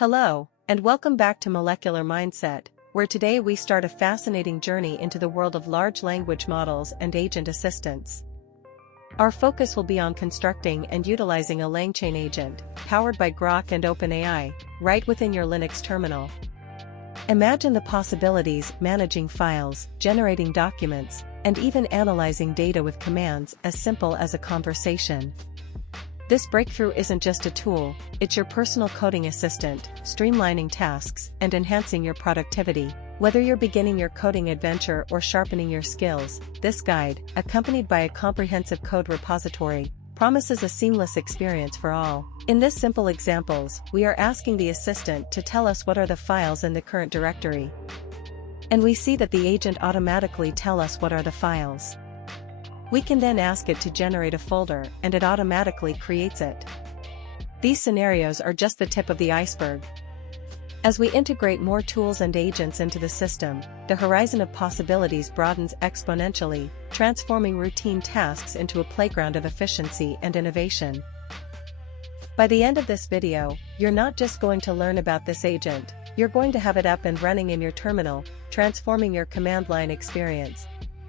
Hello, and welcome back to Molecular Mindset, where today we start a fascinating journey into the world of large language models and agent assistants. Our focus will be on constructing and utilizing a Langchain agent, powered by Groq and OpenAI, right within your Linux terminal. Imagine the possibilities: managing files, generating documents, and even analyzing data with commands as simple as a conversation. This breakthrough isn't just a tool, it's your personal coding assistant, streamlining tasks and enhancing your productivity. Whether you're beginning your coding adventure or sharpening your skills, this guide, accompanied by a comprehensive code repository, promises a seamless experience for all. In this simple examples, we are asking the assistant to tell us what are the files in the current directory. And we see that the agent automatically tells us what are the files. We can then ask it to generate a folder, and it automatically creates it. These scenarios are just the tip of the iceberg. As we integrate more tools and agents into the system, the horizon of possibilities broadens exponentially, transforming routine tasks into a playground of efficiency and innovation. By the end of this video, you're not just going to learn about this agent, you're going to have it up and running in your terminal, transforming your command line experience.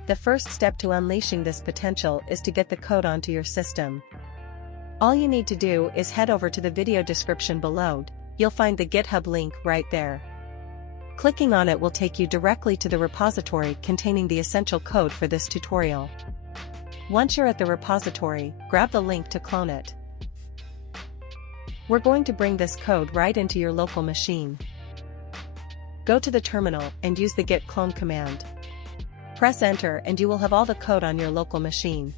The first step to unleashing this potential is to get the code onto your system. All you need to do is head over to the video description below. You'll find the GitHub link right there. Clicking on it will take you directly to the repository containing the essential code for this tutorial. Once you're at the repository, grab the link to clone it. We're going to bring this code right into your local machine. Go to the terminal and use the git clone command. Press enter and you will have all the code on your local machine.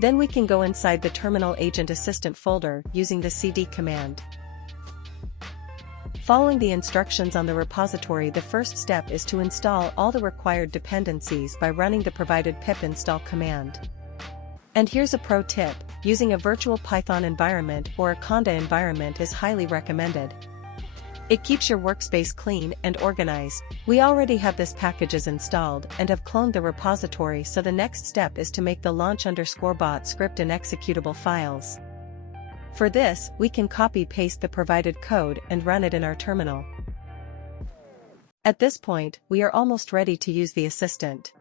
Then we can go inside the terminal agent assistant folder using the cd command. Following the instructions on the repository, the first step is to install all the required dependencies by running the provided pip install command. And here's a pro tip: using a virtual Python environment or a Conda environment is highly recommended. It keeps your workspace clean and organized. We already have this packages installed and have cloned the repository, so the next step is to make the launch_bot script and executable files. For this, we can copy-paste the provided code and run it in our terminal. At this point, we are almost ready to use the assistant.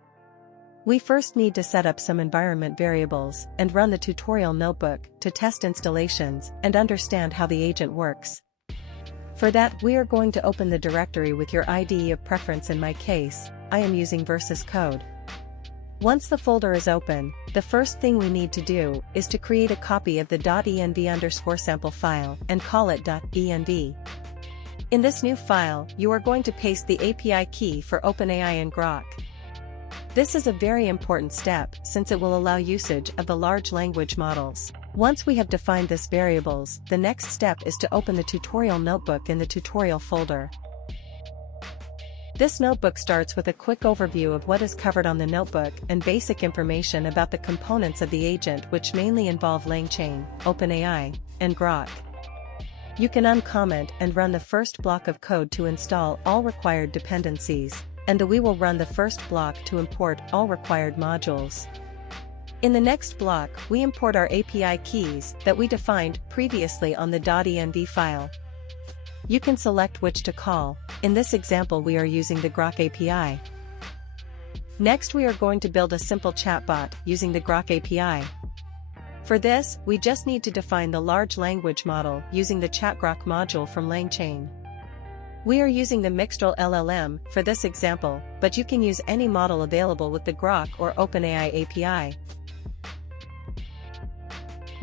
We first need to set up some environment variables and run the tutorial notebook to test installations and understand how the agent works. For that, we are going to open the directory with your IDE of preference. In my case, I am using versus code. Once the folder is open, the first thing we need to do is to create a copy of the .env_sample file and call it .env. In this new file, you are going to paste the API key for OpenAI and Groq. This is a very important step since it will allow usage of the large language models. Once we have defined these variables, the next step is to open the tutorial notebook in the tutorial folder. This notebook starts with a quick overview of what is covered on the notebook and basic information about the components of the agent, which mainly involve Langchain, OpenAI, and Groq. You can uncomment and run the first block of code to install all required dependencies, and we will run the first block to import all required modules. In the next block, we import our API keys that we defined previously on the .env file. You can select which to call. In this example, we are using the Groq API. Next, we are going to build a simple chatbot using the Groq API. For this, we just need to define the large language model using the chatGroq module from Langchain. We are using the Mixtral LLM for this example, but you can use any model available with the Groq or OpenAI API.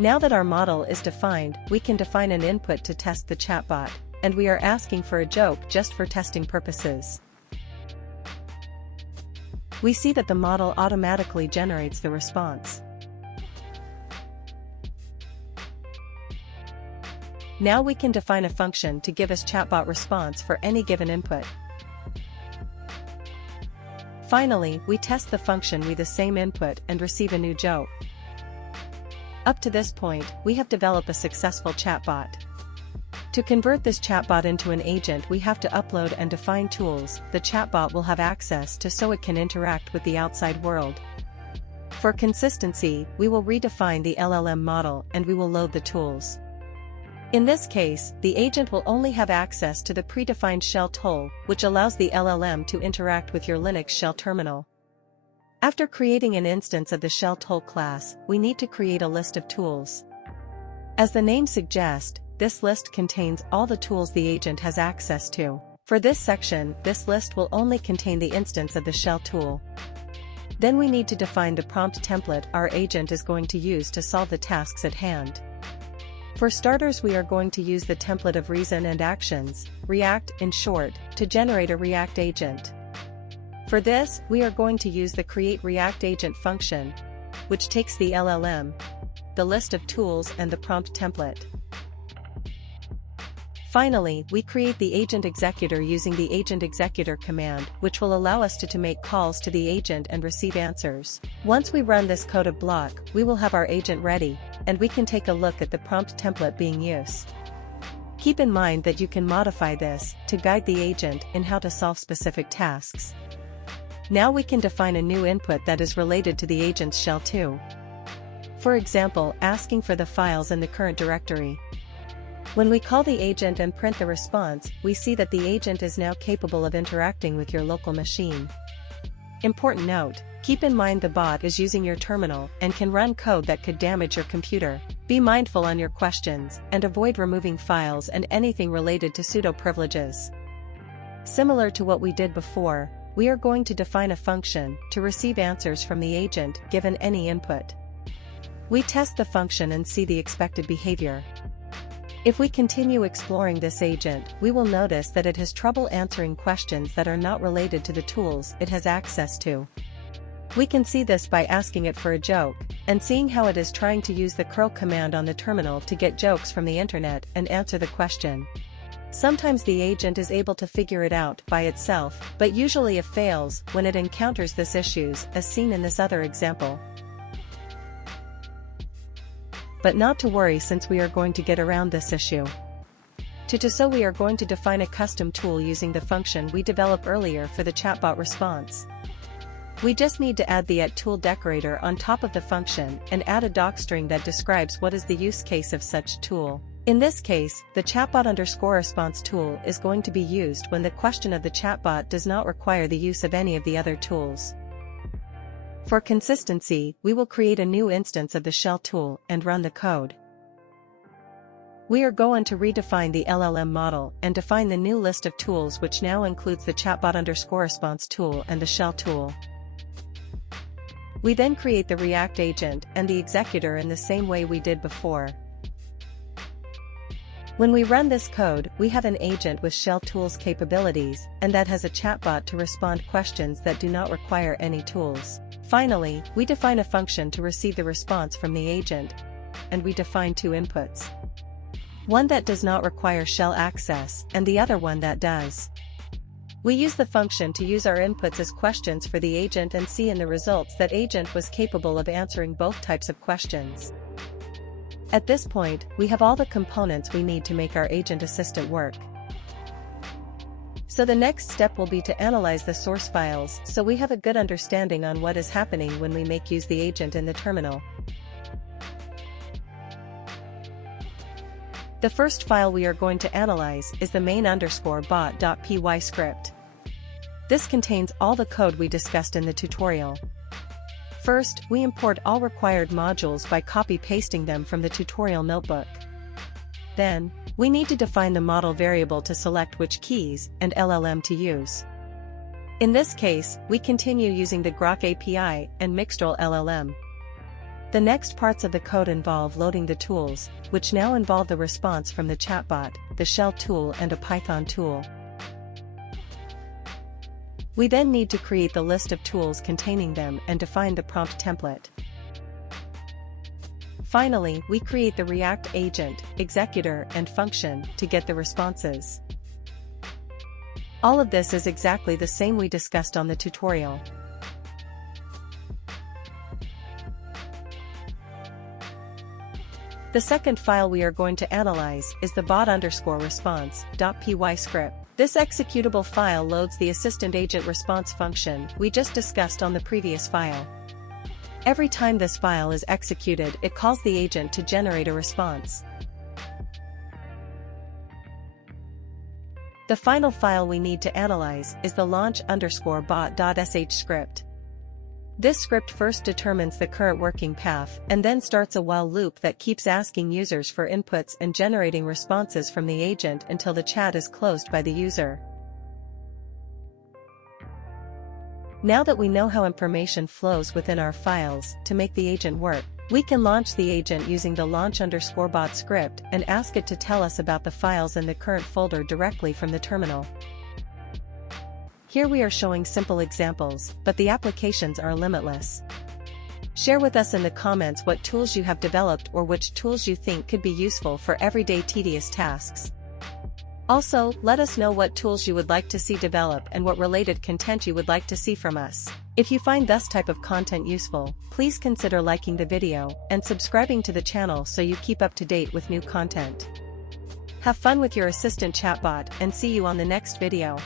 Now that our model is defined, we can define an input to test the chatbot, and we are asking for a joke just for testing purposes. We see that the model automatically generates the response. Now we can define a function to give us chatbot response for any given input. Finally, we test the function with the same input and receive a new joke. Up to this point, we have developed a successful chatbot. To convert this chatbot into an agent, we have to upload and define tools the chatbot will have access to so it can interact with the outside world. For consistency, we will redefine the LLM model and we will load the tools. In this case, the agent will only have access to the predefined shell tool, which allows the LLM to interact with your Linux shell terminal. After creating an instance of the shell tool class, we need to create a list of tools. As the name suggests, this list contains all the tools the agent has access to. For this section, this list will only contain the instance of the shell tool. Then we need to define the prompt template our agent is going to use to solve the tasks at hand. For starters, we are going to use the template of reason and actions, React in short, to generate a React agent. For this, we are going to use the create React agent function, which takes the LLM, the list of tools and the prompt template. Finally, we create the agent executor using the agent executor command, which will allow us to make calls to the agent and receive answers. Once we run this coded block, we will have our agent ready, and we can take a look at the prompt template being used. Keep in mind that you can modify this to guide the agent in how to solve specific tasks. Now we can define a new input that is related to the agent's shell too. For example, asking for the files in the current directory. When we call the agent and print the response, we see that the agent is now capable of interacting with your local machine. Important note, keep in mind the bot is using your terminal and can run code that could damage your computer. Be mindful on your questions and avoid removing files and anything related to pseudo privileges. Similar to what we did before, we are going to define a function to receive answers from the agent given any input. We test the function and see the expected behavior. If we continue exploring this agent, we will notice that it has trouble answering questions that are not related to the tools it has access to. We can see this by asking it for a joke, and seeing how it is trying to use the curl command on the terminal to get jokes from the internet and answer the question. Sometimes the agent is able to figure it out by itself, but usually it fails when it encounters these issues, as seen in this other example. But not to worry, since we are going to get around this issue. To do so, we are going to define a custom tool using the function we developed earlier for the chatbot response. We just need to add the @tool decorator on top of the function and add a docstring that describes what is the use case of such tool. In this case, the chatbot_response tool is going to be used when the question of the chatbot does not require the use of any of the other tools. For consistency, we will create a new instance of the shell tool and run the code. We are going to redefine the LLM model and define the new list of tools, which now includes the chatbot_response tool and the shell tool. We then create the React agent and the executor in the same way we did before. When we run this code, we have an agent with shell tools capabilities, and that has a chatbot to respond questions that do not require any tools. Finally, we define a function to receive the response from the agent, and we define two inputs. One that does not require shell access, and the other one that does. We use the function to use our inputs as questions for the agent and see in the results that agent was capable of answering both types of questions. At this point, we have all the components we need to make our agent assistant work. So the next step will be to analyze the source files so we have a good understanding on what is happening when we make use the agent in the terminal. The first file we are going to analyze is the main_bot.py script. This contains all the code we discussed in the tutorial. First, we import all required modules by copy-pasting them from the tutorial notebook. Then, we need to define the model variable to select which keys and LLM to use. In this case, we continue using the Groq API and Mixtral LLM. The next parts of the code involve loading the tools, which now involve the response from the chatbot, the shell tool and a Python tool. We then need to create the list of tools containing them and define the prompt template. Finally, we create the React agent, executor and function to get the responses. All of this is exactly the same we discussed on the tutorial. The second file we are going to analyze is the bot_response.py script. This executable file loads the assistant agent response function we just discussed on the previous file. Every time this file is executed, it calls the agent to generate a response. The final file we need to analyze is the launch_bot.sh script. This script first determines the current working path and then starts a while loop that keeps asking users for inputs and generating responses from the agent until the chat is closed by the user. Now that we know how information flows within our files to make the agent work, we can launch the agent using the launch_bot script and ask it to tell us about the files in the current folder directly from the terminal. Here we are showing simple examples, but the applications are limitless. Share with us in the comments what tools you have developed or which tools you think could be useful for everyday tedious tasks. Also, let us know what tools you would like to see develop and what related content you would like to see from us. If you find this type of content useful, please consider liking the video and subscribing to the channel so you keep up to date with new content. Have fun with your assistant chatbot and see you on the next video.